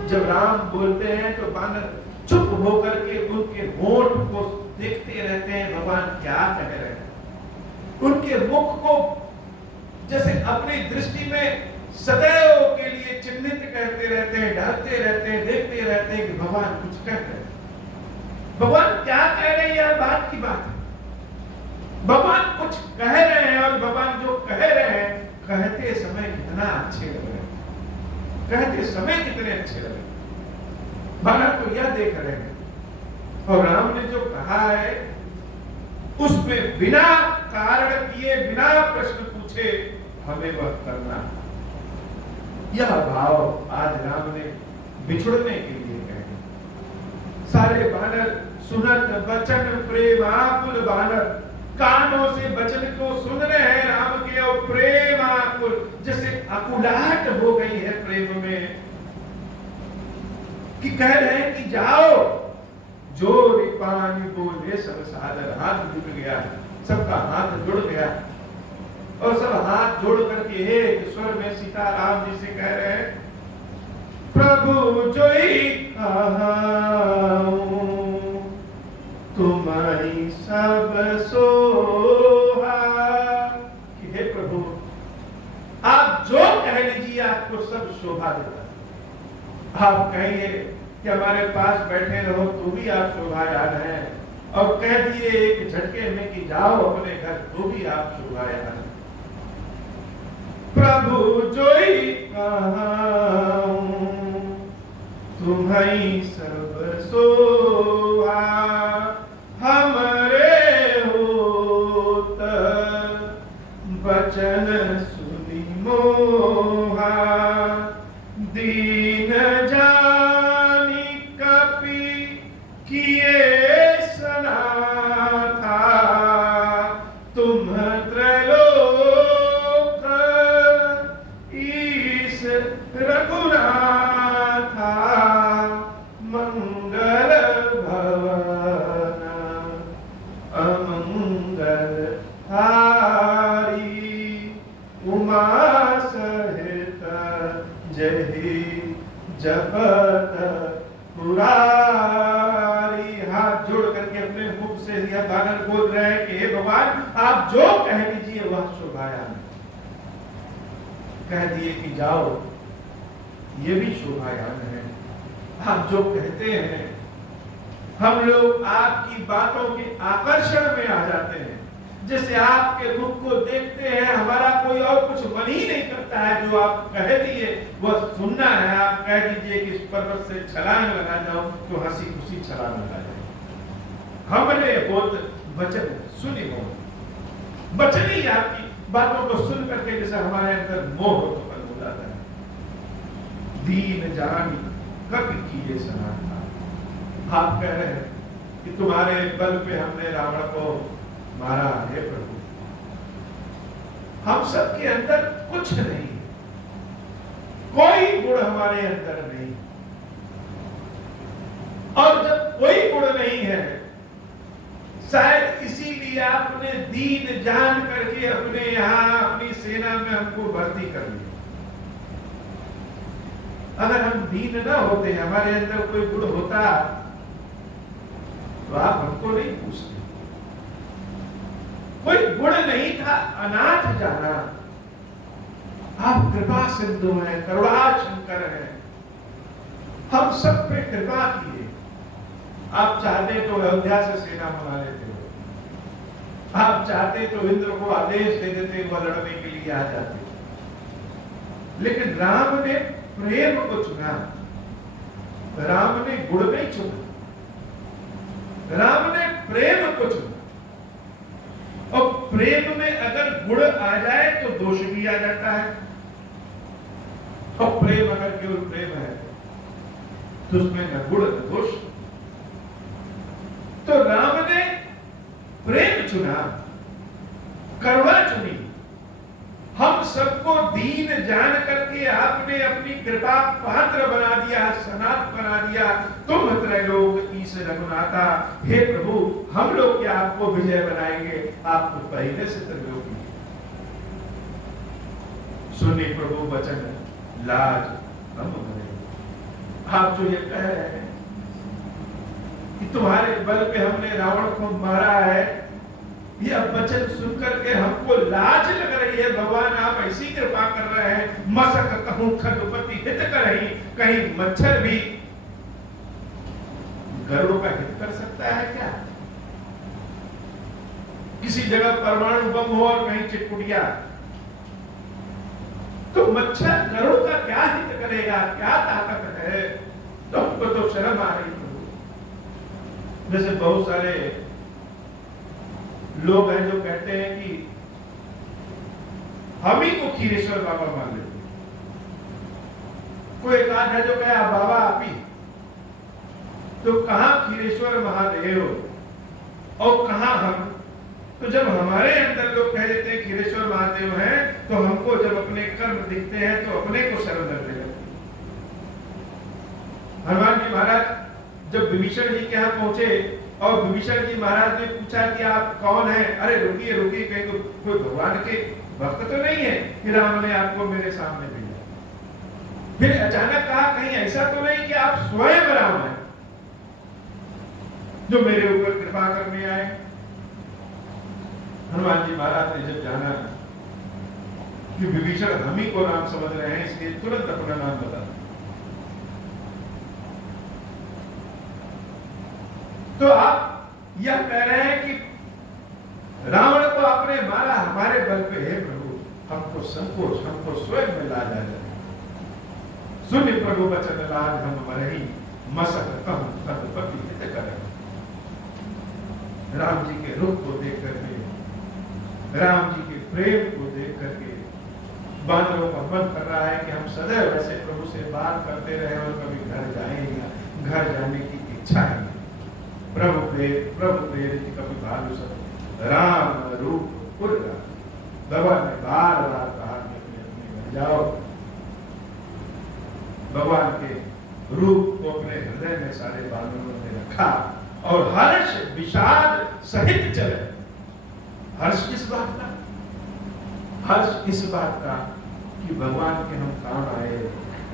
जब राम बोलते हैं तो बानर चुप होकर के उनके होठ को देखते रहते हैं भगवान क्या कह रहे हैं। उनके मुख को जैसे अपनी दृष्टि में सदैव के लिए चिन्हित करते रहते हैं, ढालते रहते हैं, देखते रहते हैं कि भगवान कुछ कह रहे हैं। भगवान क्या कह रहे हैं, यह बात की बात है। भगवान कुछ कह रहे हैं और भगवान जो कह रहे हैं कहते समय कितना अच्छे लग रहे हैं, कहते समय कितने अच्छे लग रहे हैं। भगवान तो यह देख रहे हैं और राम ने जो कहा है उसमें बिना कारण किए, बिना प्रश्न पूछे हमें वह करना। यह भाव आज राम ने बिछुड़ने के लिए कहे। सारे बानर सुनत वचन प्रेम आकुल बानर, कानों से वचन को सुन रहे हैं राम के और प्रेम आकुल, जैसे अकुलाहट हो गई है प्रेम में कि कह रहे हैं कि जाओ। जो रिपानी बोले सब सादर, हाथ जुड़ गया, सबका हाथ जुड़ गया और सब हाथ जोड़ करके एक स्वर में सीताराम जी से कह रहे हैं, प्रभु जोई तुम्हारी सब सोहा। कि हे प्रभु आप जो कह लीजिए आपको सब शोभा देता। आप कहिए कि हमारे पास बैठे रहो तो भी आप शोभायान हैं, और कह दिए एक झटके में कि जाओ अपने घर तो भी आप शोभायान हैं। प्रभु जोई तुम्हारी सब सोहा, हमरे होत वचन सुनी मोहा, दीन जानी कपि किए सनाथा, तुम त्रैलोक ईश रघुनाथा, मंगल भवन अमंगल हारी, उमा सहित जहि जपत पुरारी। हाथ जोड़ करके अपने मुख से यह बानर बोल रहे हैं कि हे भगवान आप जो कह लीजिए वह शोभायान। कह दिए कि जाओ, ये भी शोभायान है। आप जो कहते हैं हम लोग आपकी बातों के आकर्षण में आ जाते हैं। जैसे आपके मुख को देखते हैं हमारा कोई और कुछ मन ही नहीं करता है, जो आप कह दिए वह सुनना है। आप कह दीजिए कि इस पर्वत से छलांग लगा जाओ तो हंसी खुशी छलांग लगा जाए। हमने बहुत वचन सुनी हो, वचन ही आपकी बातों को सुन करके जैसे हमारे अंदर मोह उत्पन्न हो जाता है। दीन जानी कब किए सनाथा। आप कह रहे हैं कि तुम्हारे बल पे हमने रावण को मारा है प्रभु, हम सबके अंदर कुछ नहीं, कोई गुण हमारे अंदर नहीं। और जब कोई गुण नहीं है शायद इसीलिए आपने दीन जान करके अपने यहां अपनी सेना में हमको भर्ती कर लिया। अगर हम दीन न होते, हमारे अंदर कोई गुण होता तो आप हमको नहीं पूछते। कोई गुण नहीं था, अनाथ जाना। आप कृपा सिंधु हैं, करुणा शंकर हैं, हम सब पे कृपा किए। आप चाहते तो अयोध्या से सेना मंगा लेते हो, आप चाहते तो इंद्र को आदेश दे देते वह लड़ने के लिए आ जाते। लेकिन राम ने प्रेम को चुना, राम ने गुण नहीं चुना, राम ने प्रेम को चुना। और प्रेम में अगर गुण आ जाए तो दोष भी आ जाता है, और प्रेम अगर केवल प्रेम है तो उसमें न गुण न दोष। तो राम ने प्रेम चुना, करुणा चुनी। हम सबको दीन जान करके आपने अपनी कृपा पात्र बना दिया, सनात बना दिया। तुम त्रैलोक ईश रघुनाथा। हे प्रभु हम लोग क्या आपको विजय बनाएंगे, आप तो पहले से त्रैलोक में। सुने प्रभु वचन लाज हम बने। आप जो ये कह रहे हैं कि तुम्हारे बल पे हमने रावण को मारा है। यह वचन सुनकर के हमको लाज लग रही है। भगवान आप ऐसी कृपा कर रहे हैं। मसक कहूं खडुपति हित करही, कहीं मच्छर भी गरुड़ का हित कर सकता है क्या? किसी जगह परमाणु बम हो और कहीं चिटकुटिया, तो मच्छर गरुड़ का क्या हित करेगा? क्या ताकत है? तो हमको तो शर्म आ रही है। जैसे बहुत सारे लोग हैं जो कहते हैं कि हम ही को खीरेश्वर बाबा मान लेते। कोई एक आध है जो कहे बाबा आप ही, तो कहां खीरेश्वर महादेव और कहां हम? तो जब हमारे अंदर लोग कह देते हैं खीरेश्वर महादेव हैं, तो हमको जब अपने कर्म दिखते हैं तो अपने को शर्म लगने लगती। हनुमान जी महाराज जब विभीषण जी के यहाँ पहुंचे और विभीषण जी महाराज ने पूछा कि आप कौन हैं? अरे रुकिए रुकिए, कहीं तो कोई भगवान के भक्त तो नहीं है कि राम ने आपको मेरे सामने भेजा। फिर अचानक कहा कहीं ऐसा तो नहीं कि आप स्वयं राम हैं जो मेरे ऊपर कृपा करने आए? हनुमान जी महाराज ने जब जाना कि विभीषण हम ही को राम समझ रहे हैं, इसलिए तुरंत अपना नाम बता। तो आप यह कह रहे हैं कि रावण को आपने मारा हमारे बल पे। हे प्रभु, हमको संकोच, हमको स्वयं में लाज आ जाए। सुन प्रभु वचन लाज हम मरही, मसक कहूं खडुपति हित करही। राम जी के रूप को देख करके, राम जी के प्रेम को देख करके बानरों का मन कर रहा है कि हम सदैव ऐसे प्रभु से बात करते रहे और कभी घर जाएंगे। घर जाने की इच्छा है। प्रभु प्रेरित कभी भालू सब राम रूप पुरगा। भगवान ने बार बार कहा कि अपने घर जाओ। भगवान के रूप को अपने हृदय में सारे बानरों ने रखा और हर्ष विषाद सहित चले। हर्ष किस बात का? हर्ष इस बात का कि भगवान के हम काम आए।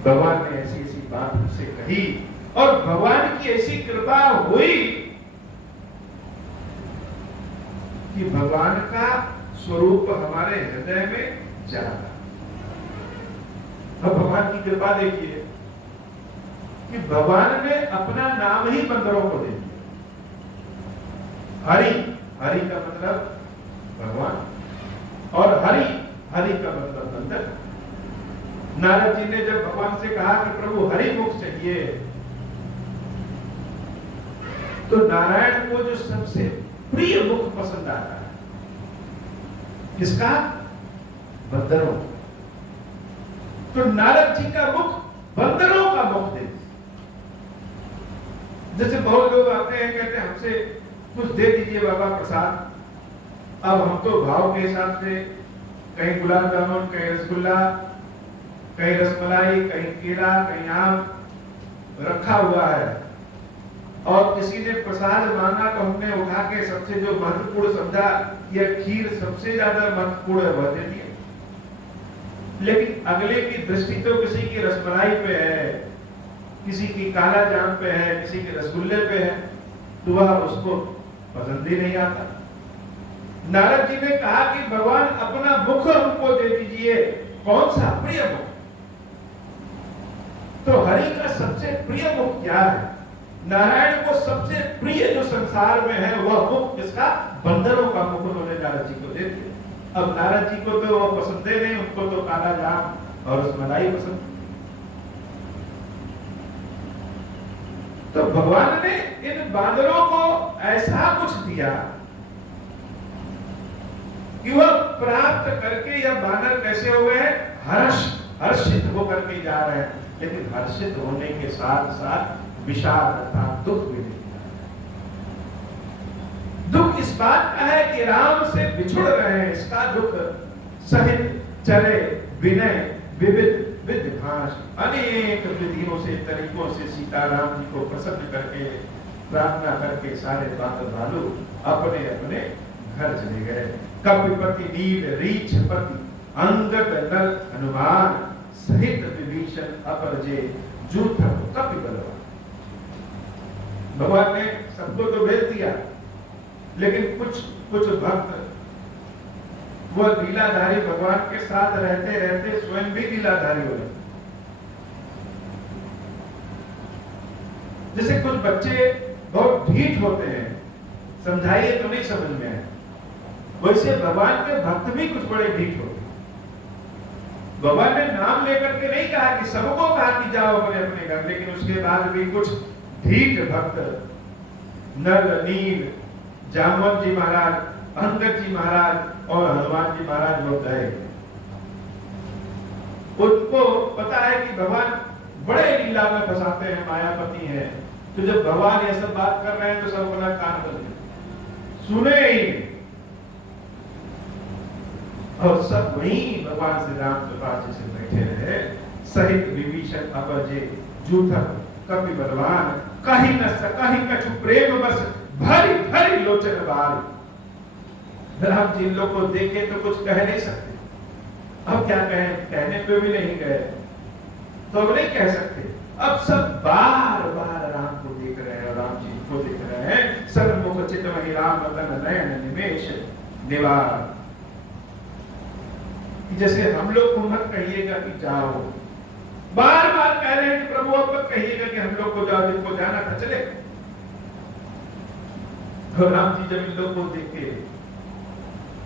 भगवान ने ऐसी ऐसी बात हमसे कही और भगवान की ऐसी कृपा हुई कि भगवान का स्वरूप हमारे हृदय में जागा। अब भगवान की कृपा देखिए कि भगवान ने अपना नाम ही बंदरों को दे दिया। हरि, हरि का मतलब भगवान, और हरि, हरि का मतलब बंदर। नारद जी ने जब भगवान से कहा कि प्रभु हरि मुख चाहिए, तो नारायण को जो सबसे प्रिय मुख पसंद आता है, किसका? बंदरों। तो नारद जी का मुख बंदरों का मुख दे। जैसे बहुत लोग आते हैं कहते हैं हमसे कुछ दे दीजिए बाबा प्रसाद। अब हम तो भाव के हिसाब से कहीं गुलाब जामुन, कहीं रसगुल्ला, कहीं रसमलाई, कहीं केला, कहीं आम रखा हुआ है, और किसी ने प्रसाद मांगा तो हमने उठा के सबसे जो महत्वपूर्ण समझा यह खीर सबसे ज्यादा महत्वपूर्ण है वह दे दिया। लेकिन अगले की दृष्टि तो किसी की रसमलाई पे है, किसी की काला जाम पे है, किसी के रसगुल्ले पे है, तो वह उसको पसंद ही नहीं आता। नारद जी ने कहा कि भगवान अपना मुख हमको दे दीजिए। कौन सा? प्रिय मुख। तो हरि का सबसे प्रिय मुख क्या है? नारायण को सबसे प्रिय जो संसार में है वह मुख किसका? बंदरों का मुख उन्होंने नारद जी को दे दिया। अब नारद जी को तो वह पसंद नहीं, उनको तो काला जाम और रसमलाई पसंद। तो भगवान ने इन बांदरों को ऐसा कुछ दिया कि वह प्राप्त करके यह बानर कैसे हुए हैं? हर्षित होकर के जा रहे हैं। लेकिन हर्षित होने के साथ साथ विषाद अर्थात दुख भी नहीं। दुख इस बात का है कि राम से बिछुड़ रहे हैं, इसका दुख सहित चले विनय विविध विद्भाष। अनेक विधियों से, तरीकों से सीताराम जी को प्रसन्न करके प्रार्थना करके सारे बांदर भालू अपने अपने घर चले गए। कपिपति नील रीछ पति अंगद नल हनुमान सहित विभीषण अपरजे जूथ कपि बलवान। भगवान ने सबको तो भेज दिया, लेकिन कुछ कुछ भक्त वो लीलाधारी भगवान के साथ रहते रहते स्वयं भी लीलाधारी हो गए। जैसे कुछ बच्चे बहुत ढीठ होते हैं, समझाइए तो नहीं समझ में आए, वैसे भगवान के भक्त भी कुछ बड़े ढीठ होते हैं। भगवान ने नाम लेकर के नहीं कहा कि सबको कहा कि जाओ अपने अपने घर, लेकिन उसके बाद भी कुछ ढीठ भक्त, नल, नील, जामवंत जी महाराज, अंगद जी महाराज और हनुमान जी महाराज लोग गए। उनको पता है कि भगवान बड़े लीला में फंसाते हैं, मायापति हैं, तो जब भगवान ये सब बात कर रहे हैं तो सब अपना कान बंद सुने ही, और सब वहीं भगवान श्री राम कृपा से बैठे रहे, सहित विभीषण अपरजे जूथक कपि बलवान, कहीं न सकहि कछु प्रेम बस भरी भरी लोचन बाल। राम जी लोग को देखे तो कुछ कह नहीं सकते, अब क्या कहें, कहने पे भी नहीं गए तो अब नहीं कह सकते। अब सब बार बार राम को देख रहे हैं और राम जी को देख रहे हैं। सर्वमुख चित्तमहि राम रतन नयन निमेष निवार। जैसे हम लोग को मत कहिएगा कि जाओ, बार बार कह रहे हैं कि प्रभु अब मत कहिएगा कि हम लोग को जाओ, जिनको जाना था चले। और राम जी जब इन लोग को देखे,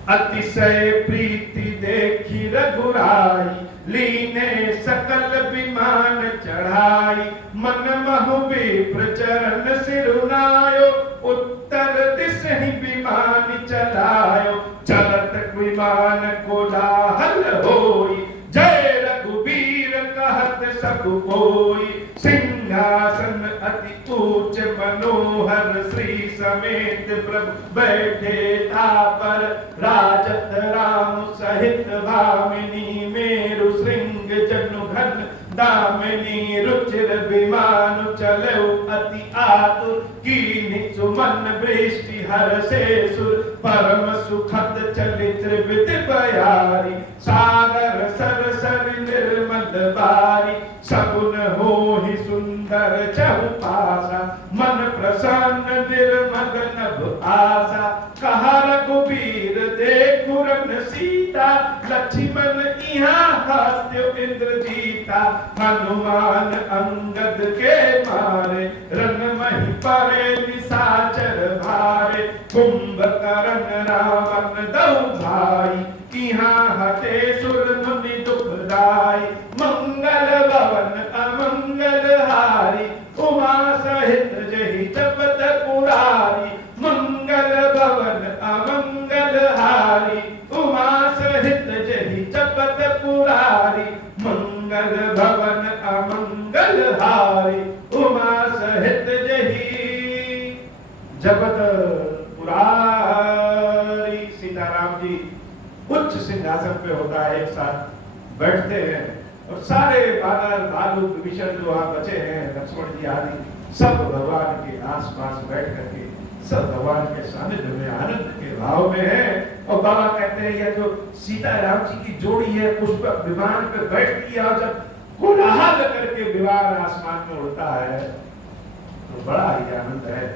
अतिशय प्रीति देखी रघुराई, लीने सकल विमान चढ़ाई, मन महु विप्र चरण सिरुनायो, उत्तर दिश ही विमान चलायो, चलत विमान कोलाहल होई, जय रघुबीर कहत सब कोई, सिंहासन अति ऊंच मनोहर, श्री समेत प्रभु बैठे तापर, राजत राम सहित भामिनी, मेरु श्रृंग जनु घन दामिनी, रुचिर विमान चलो अति आतुर, कीनि सुमन वृष्टि हर्षे सुर, परम सुखद चलित्र विधि बयारी, सागर सरसर निर्मल बारी, सगुन होहि सुंदर चहुपासा, मन प्रसन्न निर्मल नभ आसा, कहा रघुबीर देखु रन सीता, लक्ष्मण इहाँ हास्यो इंद्रजीता, हनुमान अंगद के मारे, रन मही परे निशाचर भारे, कुंभकर्ण रावण दऊ भाई, किहाँ हते सुर मुनि दुखदाई, मंगल भवन अमंगल हारी, उमा सहित जहि जपत पुरारी, मंगल भवन अमंगल हारी, उमा सहित जहि जपत पुरारी, मंगल भवन अमंगल हारी, उमा सहित जहि जपत पुरारी। सीताराम जी उच्च सिंहासन पे होता है, एक साथ बैठते हैं और सारे बानर भालू विभीषण जो वहां बचे हैं, लक्ष्मण जी आदि सब भगवान के आसपास बैठ करके सब भगवान के सानिध्य में आनंद के भाव में है। और बाबा कहते हैं यह जो सीताराम जी की जोड़ी है पुष्पक विमान पे बैठती है और जब कोलाहल करके विमान आसमान में उड़ता है तो बड़ा ही आनंद है।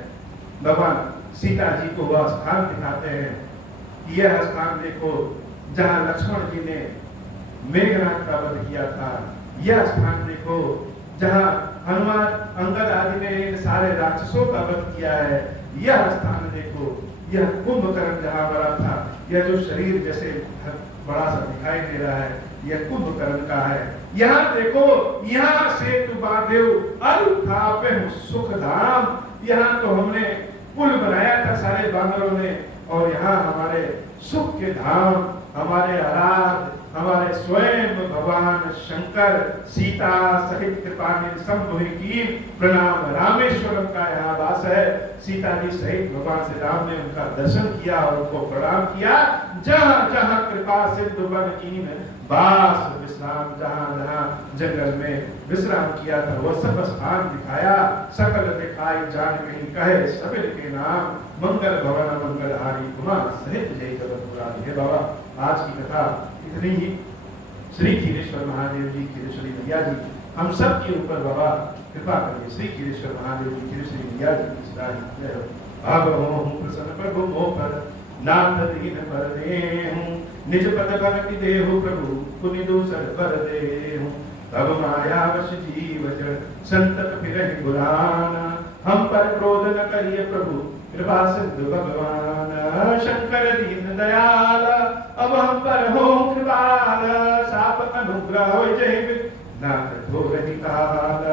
भगवान सीता जी को वह स्थान दिखाते हैं, यह स्थान देखो जहां लक्ष्मण जी ने मेघनाथ का वध किया था, यह स्थान देखो जहां हनुमान अंगद आदि ने सारे राक्षसों का वध किया है, यह स्थान देखो, यह कुंभकर्ण जहां मरा था, यह जो शरीर जैसे बड़ा सा दिखाई दे रहा है यह कुंभकर्ण का है। यहाँ देखो, यहाँ सेतु बांधे अरु थापे सुख धाम, यहाँ तो हमने पुल बनाया था सारे बानरों ने और यहाँ हमारे सुख के धाम, हमारे आराध, हमारे स्वयं भगवान शंकर सीता सहित कृपा ने संभवी की प्रणाम रामेश्वरम का यहाँ वास है। सीता जी सहित भगवान श्री राम ने उनका दर्शन किया और उनको प्रणाम किया। जहाँ जहाँ कृपा सिंधु बन कीन वास विश्राम, जहाँ जहाँ जंगल में विश्राम किया था वह सब स्थान दिखाया। सकल दिखाई जान कहीं कहे सबिल के नाम, मंगल भवन मंगल हारी उमा सहित जय जगत पुरारी। हे बाबा, आज की कथा इतनी ही। श्री खीरेश्वर महादेव जी, खीरेश्वरी मैया जी हम सब के ऊपर बाबा कृपा करिए। श्री खीरेश्वर महादेव जी की श्री मैया जी की सदा जय हो। अब हूँ प्रसन्न प्रभु मोह पर नाथ दीन पर देहूं, निज पद भक्ति देहु प्रभु पुनि दूसर पर देहूं। तब माया वश जीव जड़ संतत फिरहि बुलाना, हम पर क्रोध न करिए प्रभु कृपा सिंधु भगवान। शंकर दीन दयाल अब हम पर हो कृपाल, साप अनुग्रह जय नाथ थोरहि काल।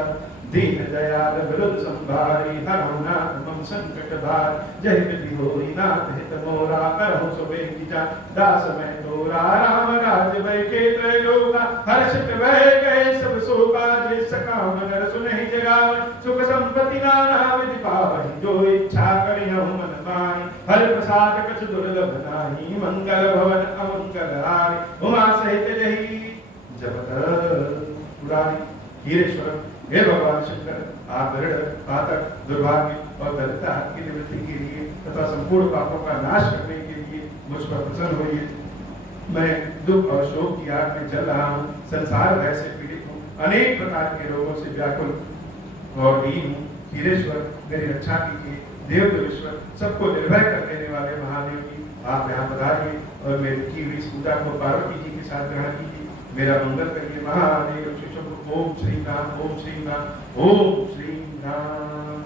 दीन दयाल विरुद्ध संभारी, हरहु नाथ मम संकट भार। जय विधि होई नाथ हित मोरा, करहु सुबेगी जा दास मैं तोरा। राम राज बैठे त्रैलोका, हर्षित भय गए सब शोका। जे सकाम नर सुनहि जगावै, सुख संपत्ति नाना विधि पावहि। जो इच्छा करिहु मन माहि, हरि प्रसाद कछ दुर्लभ नाहि। मंगल भवन अमंगल हारि, उमा सहित जहि जपत पुरारी। हीरेश्वर हे भगवान शंकर, आप दृढ़ पातक दुर्भाग्य और दरिद्रता की निवृत्ति के लिए तथा संपूर्ण पापों का नाश करने के लिए मुझ पर प्रसन्न होइए। मैं दुख और शोक की आग में जल रहा हूँ, संसार भय से पीड़ित हूँ, अनेक प्रकार के रोगों से व्याकुल और दीन हूँ। हीरेश्वर मेरी रक्षा कीजिए। देव देवेश्वर सबको निर्भय कर देने वाले महादेव जी, आप यहाँ पधारिए और मेरी की हुई इस पूजा को पार्वती जी के साथ ग्रहण कीजिए। मेरा मंगल करिए। महादेव शिशु ओम श्री राम, ओम श्री राम, ओम श्री राम।